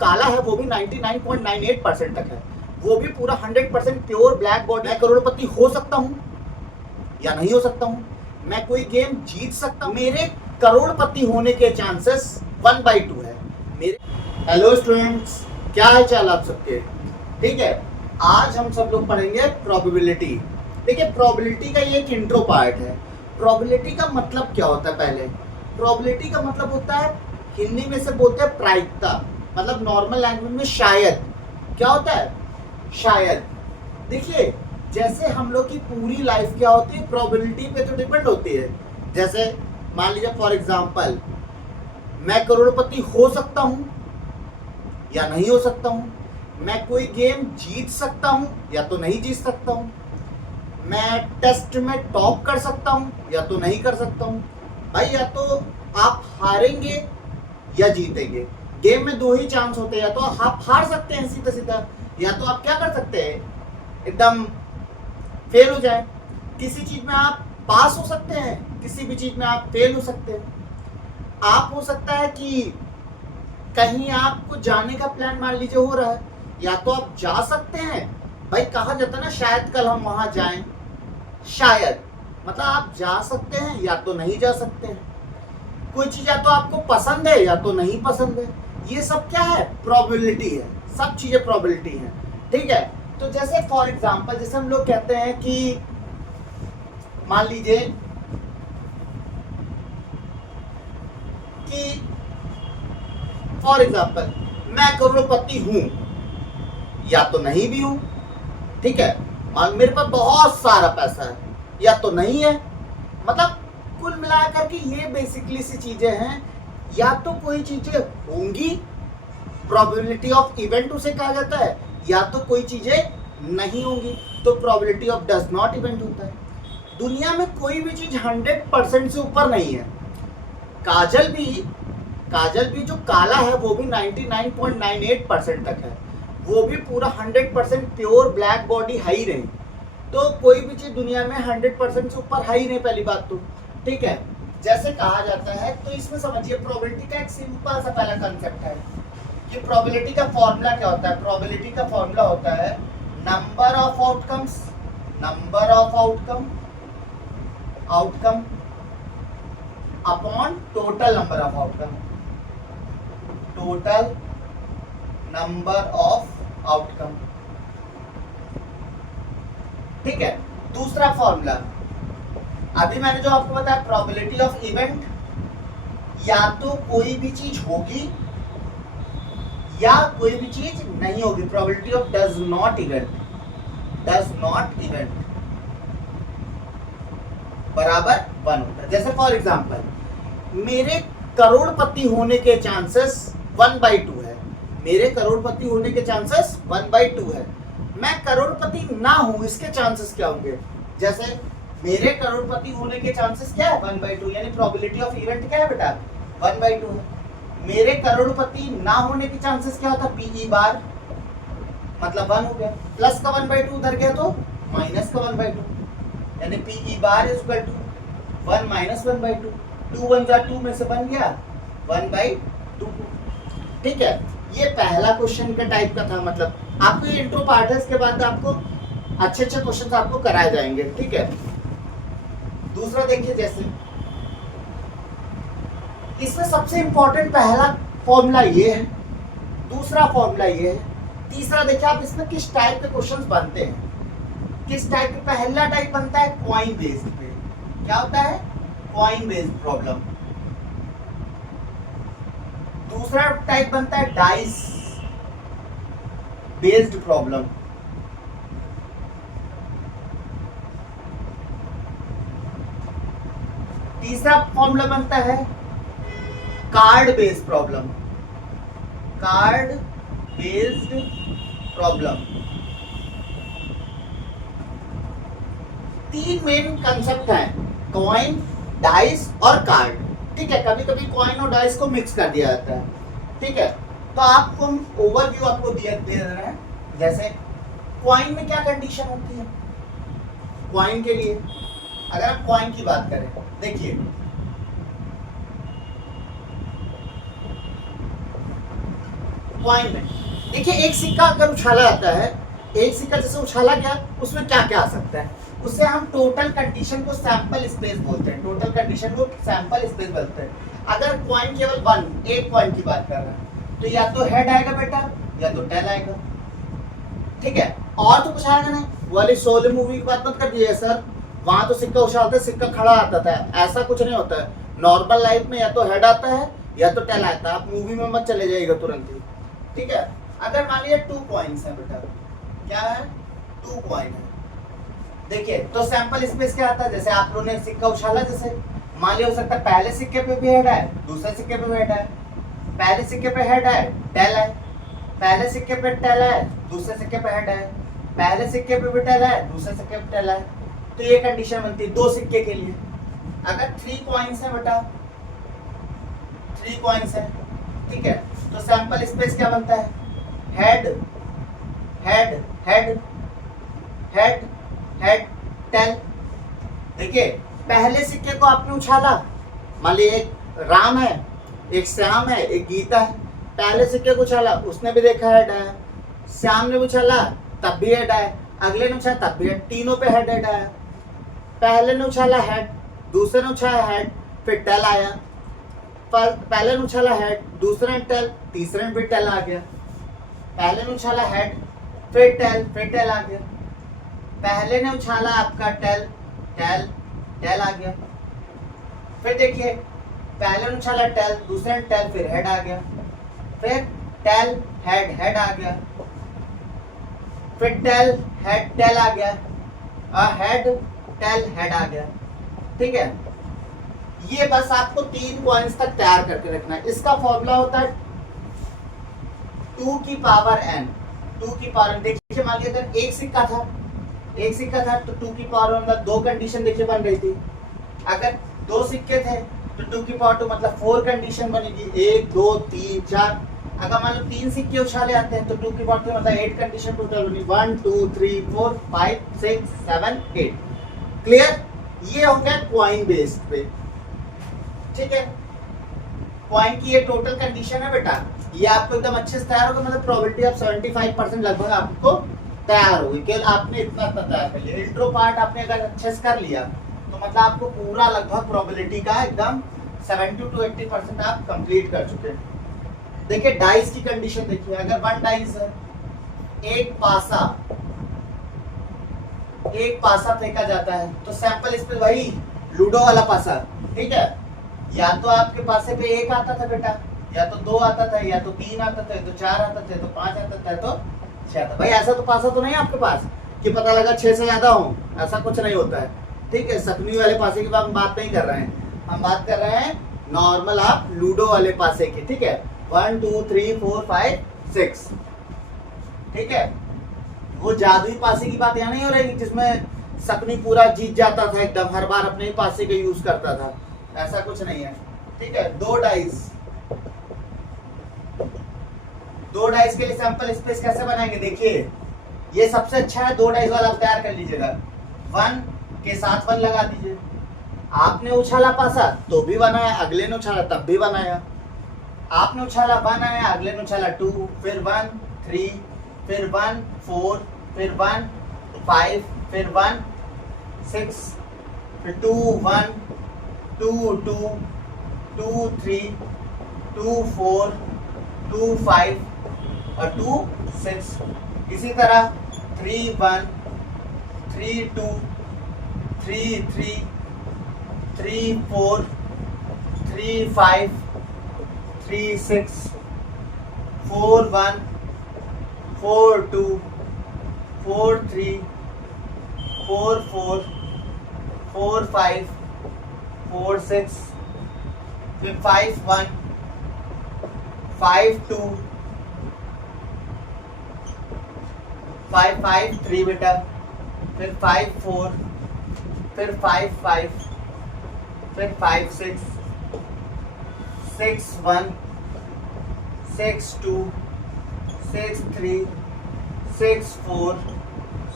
काला है वो भी 99.98% तक है, वो भी पूरा 100% प्योर ब्लैक बॉडी। मैं करोड़पति हो सकता हूँ या नहीं हो सकता हूँ, मैं कोई गेम जीत सकता हूँ, मेरे करोड़पति होने के चांसेस 1/2 है मेरे। हेलो स्टूडेंट्स, क्या हाल चाल आप सबके? ठीक है, आज हम सब लोग पढ़ेंगे प्रोबेबिलिटी। देखिए, प्रोबेबिलिटी का ये एक इंट्रो पार्ट है। प्रोबेबिलिटी का मतलब क्या होता है? पहले प्रोबेबिलिटी का मतलब होता है, हिंदी में से बोलते हैं प्रायिकता, मतलब नॉर्मल लैंग्वेज में शायद। क्या होता है? शायद। देखिए, जैसे हम लोग की पूरी लाइफ क्या होती है, प्रोबेबिलिटी पे तो डिपेंड होती है। जैसे मान लीजिए फॉर एग्जांपल, मैं करोड़पति हो सकता हूँ या नहीं हो सकता हूँ, मैं कोई गेम जीत सकता हूँ या तो नहीं जीत सकता हूँ, मैं टेस्ट में टॉप कर सकता हूँ या तो नहीं कर सकता हूँ। भाई, या तो आप हारेंगे या जीतेंगे। गेम में दो ही चांस होते हैं, या तो आप हार सकते हैं सीधा सीधा, या तो आप क्या कर सकते हैं, एकदम फेल हो जाए। किसी चीज में आप पास हो सकते हैं, किसी भी चीज में आप फेल हो सकते हैं। आप हो सकता है कि कहीं आपको जाने का प्लान मान लीजिए हो रहा है, या तो आप जा सकते हैं। भाई, कहा जाता है ना, शायद कल हम वहां जाएं। शायद मतलब आप जा सकते हैं या तो नहीं जा सकते हैं। कोई चीज या तो आपको पसंद है या तो नहीं पसंद है। ये सब क्या है? प्रोबेबिलिटी है। सब चीजें प्रोबेबिलिटी है। ठीक है, तो जैसे फॉर एग्जांपल, जैसे हम लोग कहते हैं कि मान लीजिए कि फॉर एग्जांपल मैं करोड़पति हूं या तो नहीं भी हूं। ठीक है, मान मेरे पास बहुत सारा पैसा है या तो नहीं है। मतलब कुल मिलाकर के ये बेसिकली सी चीजें हैं, या तो कोई चीजें होंगी, प्रोबेबिलिटी ऑफ इवेंट उसे कहा जाता है, या तो कोई चीजें नहीं होंगी, तो probability of does not event होता है। दुनिया में कोई भी चीज 100% से ऊपर नहीं है। काजल भी जो काला है वो भी 99.98% तक है, वो भी पूरा 100% प्योर ब्लैक बॉडी है ही नहीं। तो कोई भी चीज दुनिया में 100% से ऊपर है ही नहीं, पहली बात तो। ठीक है, जैसे कहा जाता है, तो इसमें समझिए प्रोबेबिलिटी का एक सिंपल सा पहला कंसेप्ट है कि प्रोबेबिलिटी का फॉर्मूला क्या होता है। प्रोबेबिलिटी का फॉर्मूला होता है number of outcome upon total number of outcome. ठीक है, दूसरा फॉर्मूला, अभी मैंने जो आपको बताया प्रोबेबिलिटी ऑफ इवेंट, या तो कोई भी चीज होगी या कोई भी चीज नहीं होगी। Probability of does not event बराबर 1 होता है। जैसे फॉर एग्जांपल, मेरे करोड़पति होने के चांसेस 1/2 है। मेरे करोड़पति होने के चांसेस 1/2 है। मैं करोड़पति ना हूं, इसके चांसेस क्या होंगे? जैसे मेरे करोड़पति होने के चांसेस क्या है? 1/2, यानी प्रोबेबिलिटी ऑफ इवेंट क्या है बेटा? 1/2 है। मेरे करोड़पति ना होने के चांसेस क्या होता है? PE बार, मतलब 1 हो गया। प्लस का 1/2 उधर गया तो माइनस का 1/2, यानी PE बार इज इक्वल टू 1 माइनस 1/2। 2 1 जा 2 में से बन गया 1/2। ठीक है, ये पहला क्वेश्चन का टाइप का था। मतलब आपको ये इंट्रो पार्ट है, इसके बाद आपको अच्छे क्वेश्चन आपको कराए जाएंगे। ठीक है, दूसरा देखिए, जैसे इसमें सबसे इंपॉर्टेंट पहला फॉर्मूला ये है, दूसरा फॉर्मूला ये है, तीसरा देखिए आप इसमें किस टाइप के क्वेश्चंस बनते हैं। किस टाइप के? पहला टाइप बनता है कॉइन बेस्ड पे। क्या होता है? Coin based problem. दूसरा टाइप बनता है डाइस बेस्ड प्रॉब्लम। तीसरा फॉर्मूला बनता है कार्ड बेस्ड प्रॉब्लम। तीन मेन कंसेप्ट हैं, कॉइन, डाइस और कार्ड। ठीक है, कभी कभी कॉइन और डाइस को मिक्स कर दिया जाता है। ठीक है, तो आपको हम ओवरव्यू आपको दे रहे हैं। जैसे कॉइन में क्या कंडीशन होती है? कॉइन के लिए अगर आप कॉइन की बात करें, देखिए कॉइन में देखिए, एक सिक्का अगर उछाला जाता है, एक सिक्का जैसे उछाला गया, उसमें क्या क्या आ सकता है, उससे हम टोटल कंडीशन को सैंपल स्पेस बोलते हैं, टोटल कंडीशन को सैंपल स्पेस बोलते हैं। अगर कॉइन केवल वन, एक कॉइन की बात कर रहे हैं, तो या तो हेड आएगा बेटा, या तो टेल आएगा, ठीक है, और तो कुछ आएगा नहीं। वाली शोले मूवी की बात मत कर दीजिए सर, वहां तो सिक्का उछालते सिक्का खड़ा आता था, ऐसा कुछ नहीं होता है। नॉर्मल लाइफ में या तो हेड आता है या तो टेल आता है, आप मूवी में मत चले जाइएगा तुरंत ही, ठीक है। अगर मान लिया 2 कॉइन्स है बेटा, क्या है, 2 कॉइन है, देखिए तो सैंपल स्पेस क्या आता है, जैसे आप लोगों ने सिक्का उछाला, जैसे मान लिया हो सकता है पहले सिक्के पे भी हेड है, दूसरे सिक्के पे भी हेड है, पहले सिक्के पे हेड है, टेल है, पहले सिक्के पे टेल है, दूसरे सिक्के पे हेड है, पहले सिक्के पे भी टेल है, दूसरे सिक्के पे टेल है, तो ये कंडीशन बनती है 2 सिक्के के लिए। अगर 3 कॉइन्स है बेटा, 3 कॉइन्स है, ठीक है, तो सैंपल स्पेस क्या बनता है, head head head head head tail. देखिए पहले सिक्के को आपने उछाला, मान लीजिए एक राम है, एक श्याम है, एक गीता है, पहले सिक्के को उछाला, उसने भी देखा हेड है, श्याम ने उछाला तब भी हेड है, अगले ने उछाला तब भी हेड, तीनों पे हेड हेड है। पहले ने उछाला हेड, दूसरे ने उछाला हेड, फिर टेल आया, पहले ने उछाला हेड, दूसरे ने टेल, तीसरे ने भी टेल आ गया, पहले ने उछाला हेड, फिर टेल आ गया, पहले ने उछाला आपका टेल, टेल टेल आ गया, फिर देखिए पहले ने उछाला टेल, दूसरे ने टेल, फिर हेड आ गया, फिर टेल हेड हेड आ गया, फिर टेल हेड टेल आ गया, हेड टेल हेड आ गया, ठीक है। ये बस आपको 3 कॉइन्स तक तैयार करके रखना है। इसका फॉर्मूला होता है 2 की पावर n, 2 की पावर n। देखिए मान लीजिए अगर एक सिक्का था, तो 2 की पावर मतलब 2 कंडीशन देखिए बन रही थी। अगर 2 सिक्के थे तो 2 की पावर 2 मतलब 4 कंडीशन बनेगी, 1 2 3 4। अगर मान लो 3 सिक्के उछाले आते हैं तो 2 की पावर 2 मतलब 8 कंडीशन टोटल बनी, 1 2 3 4 5 6 7 8। क्लियर, ये हो गया कॉइन बेस्ड पे, ठीक है। कॉइन की ये टोटल कंडीशन है बेटा, ये आपको एकदम अच्छे से तैयार होगा, मतलब प्रोबेबिलिटी ऑफ 75% लगभग आपको तैयार होगी। केवल आपने इतना तैयार कर लिया, इंट्रो पार्ट आपने अगर अच्छे से कर लिया तो मतलब आपको पूरा लगभग प्रोबेबिलिटी का एकदम 70 to 80% आप कंप्लीट कर चुके हैं। देखिए डाइस की कंडीशन देखिए, अगर 1 डाइस है, एक पासा फेंका जाता है, तो सैंपल इस पे वही लूडो वाला पासा, ठीक है, या तो आपके पासे पे 1 आता था बेटा, या तो 2 आता था, या तो 3 आता था, या तो 4 आता था, या तो 5 आता था, तो 6 आता। भाई ऐसा तो पासा तो नहीं है आपके पास कि पता लगा 6 से ज्यादा हो, ऐसा कुछ नहीं होता है, ठीक है। सकनी वाले पासे की हम बात नहीं कर रहे हैं, हम बात कर रहे हैं नॉर्मल आप लूडो वाले पासे की, ठीक है। 1 2 3 4 5 6, ठीक है। वो जादुई पासे की बात यहाँ नहीं हो रही जिसमें सकनी पूरा जीत जाता था एकदम, हर बार अपने ही पासे का यूज करता था, ऐसा कुछ नहीं है, ठीक है। 2 डाइस के लिए सैंपल स्पेस कैसे बनाएंगे, देखिए ये सबसे अच्छा है, 2 डाइस वाला तैयार कर लीजिएगा, 1 के साथ 1 लगा दीजिए। आपने उछाला पासा तो भी बनाया, अगले ने उछाला तब भी बनाया, आपने उछाला 1 आया, अगले ने उछाला 2, फिर 1 3, फिर 1 4, फिर 1 5, फिर 1 6, फिर 2 1 2 2 2 3 2 4 2 5 और 2 6। इसी तरह 3 1 3 2 3 3 3 4 3 5 3 6 4 1 4 2 4 3 4 4 4 5 4 6, फिर 5 1 5 2 5 5 3 बेटा, फिर 5 4, फिर 5 5, फिर 5 6 6 1 6 2 6 3 6 4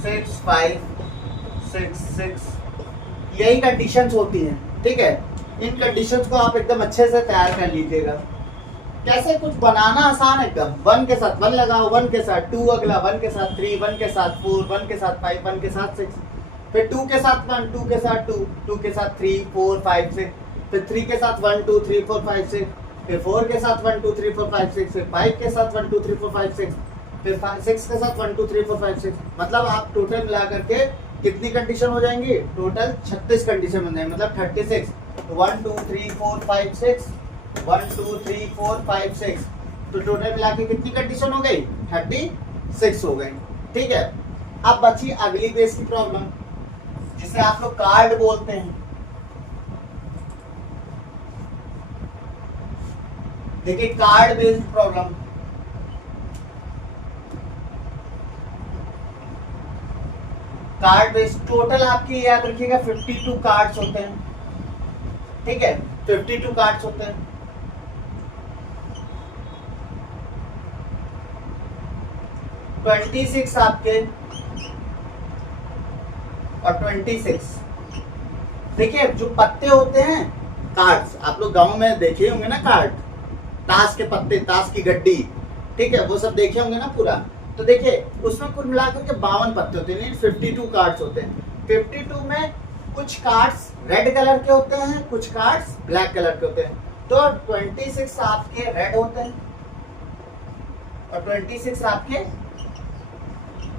6 5 6 6। यही कंडीशंस होती हैं, ठीक है। इन कंडीशंस को आप एकदम अच्छे से तैयार कर लीजिएगा, कैसे कुछ बनाना आसान है एकदम। 1 के साथ 1 लगाओ, 1 के साथ 2, अगला 1 के साथ 3, 1 के साथ 4, 1 के साथ 5, 1 के साथ 6, फिर 2 के साथ 1, 2 के साथ 2, 2 के साथ 3, 4, 5, 6, फिर 3 के साथ 1, 2, 3, 4, 5, 6, फिर 4 के साथ 1, 2, 3, 4, 5, 6, फिर 5 के साथ 1, 2, 3, 4, 5, 6, फिर 6 के साथ 1, 2, 3, 4, 5, 6। मतलब आप टोटल मिला करके कितनी कंडीशन हो जाएंगी? टोटल 36 कंडीशन बन जाएंगे, मतलब 36। तो 1, 2, 3, 4, 5, 6, 1, 2, 3, 4, 5, 6, तो टोटल मिला के कितनी कंडीशन हो गई? 36 हो गई। ठीक है, अब बची अगली बेस की प्रॉब्लम, जिसे आप लोग कार्ड बोलते हैं। देखिए card based problem, card based total आपकी याद रखिएगा 52 कार्ड्स होते हैं। ठीक है, 52 कार्ड्स होते हैं। (26) आपके और 26। देखिए जो पत्ते होते हैं कार्ड्स, आप लोग गांव में देखे होंगे ना कार्ड, ताश के पत्ते, ताश की गड्डी, ठीक है, वो सब देखे होंगे ना पूरा। तो देखिए उसमें कुल मिलाकर के 52 पत्ते होते हैं, 52 कार्ड्स होते हैं। 52 में कुछ कार्ड्स रेड कलर के होते हैं, कुछ कार्ड्स ब्लैक कलर के होते हैं। तो 26 आपके रेड होते हैं और 26 आपके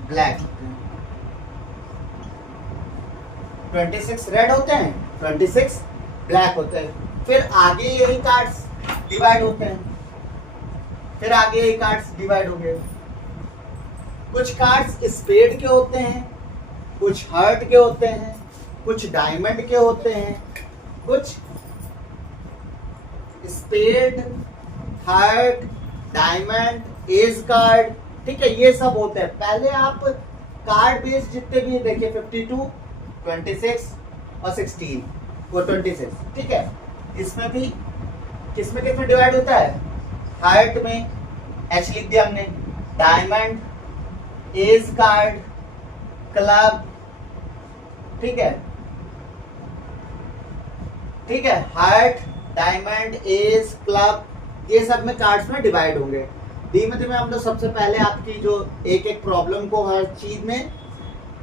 ब्लैक होते हैं। 26 रेड होते हैं, 26 ब्लैक होते हैं। फिर आगे यही कार्ड्स डिवाइड होते हैं, फिर आगे यही कार्ड्स डिवाइड हो गए। कुछ कार्ड्स स्पेड के होते हैं, कुछ हार्ट के होते हैं, कुछ डायमंड के होते हैं, कुछ spade, heart, diamond, ace card, ठीक है, ये सब होते हैं। पहले आप कार्ड बेस जितने भी देखिए 52, 26 और 16 और 26, ठीक है, इसमें भी किसमें किसमें डिवाइड होता है? हार्ट में एच लिख दिया हमने, डायमंड, एज कार्ड, क्लब, ठीक है, ठीक है, हार्ट, डायमंड, एज, क्लब, ये सब में कार्ड्स में डिवाइड होंगे। धीमे धीमे हम लोग सबसे पहले आपकी जो एक एक प्रॉब्लम को हर चीज में,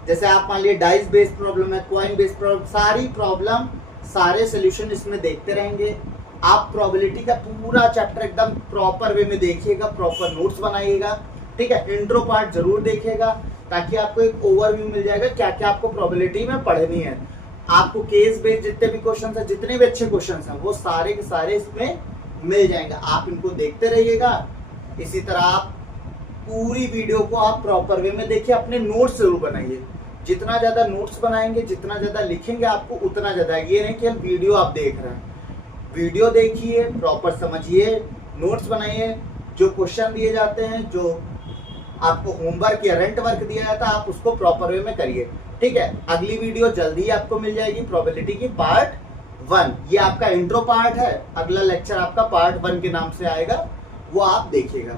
जैसे आप मान लिए डाइस बेस्ड प्रॉब्लम है, कॉइन बेस्ड प्रॉब्लम, सारी प्रॉब्लम, सारे सोल्यूशन इसमें देखते रहेंगे। आप प्रोबेबिलिटी का पूरा चैप्टर एकदम प्रॉपर वे में देखिएगा, प्रॉपर नोट्स बनाइएगा, ठीक है। इंट्रो पार्ट जरूर देखिएगा ताकि आपको एक ओवरव्यू मिल जाएगा क्या क्या आपको प्रोबेबिलिटी में पढ़नी है। आपको केस बेस्ड जितने भी क्वेश्चन है, जितने भी अच्छे क्वेश्चन हैं, वो सारे के सारे इसमें मिल जाएंगे। आप इनको देखते रहिएगा। इसी तरह आप पूरी वीडियो को आप प्रॉपर वे में देखिए, अपने नोट्स जरूर बनाइए। जितना ज्यादा नोट्स बनाएंगे, जितना ज्यादा लिखेंगे, आपको उतना ज्यादा। ये नहीं कि हम वीडियो आप देख रहे हैं, वीडियो देखिए, प्रॉपर समझिए, नोट्स बनाइए। जो क्वेश्चन दिए जाते हैं, जो आपको होमवर्क या रेंट वर्क दिया जाता है, आप उसको प्रॉपर वे में करिए, ठीक है। अगली वीडियो जल्दी आपको मिल जाएगी, प्रोबेबिलिटी की पार्ट 1। ये आपका इंट्रो पार्ट है, अगला लेक्चर आपका पार्ट 1 के नाम से आएगा, वो आप देखिएगा।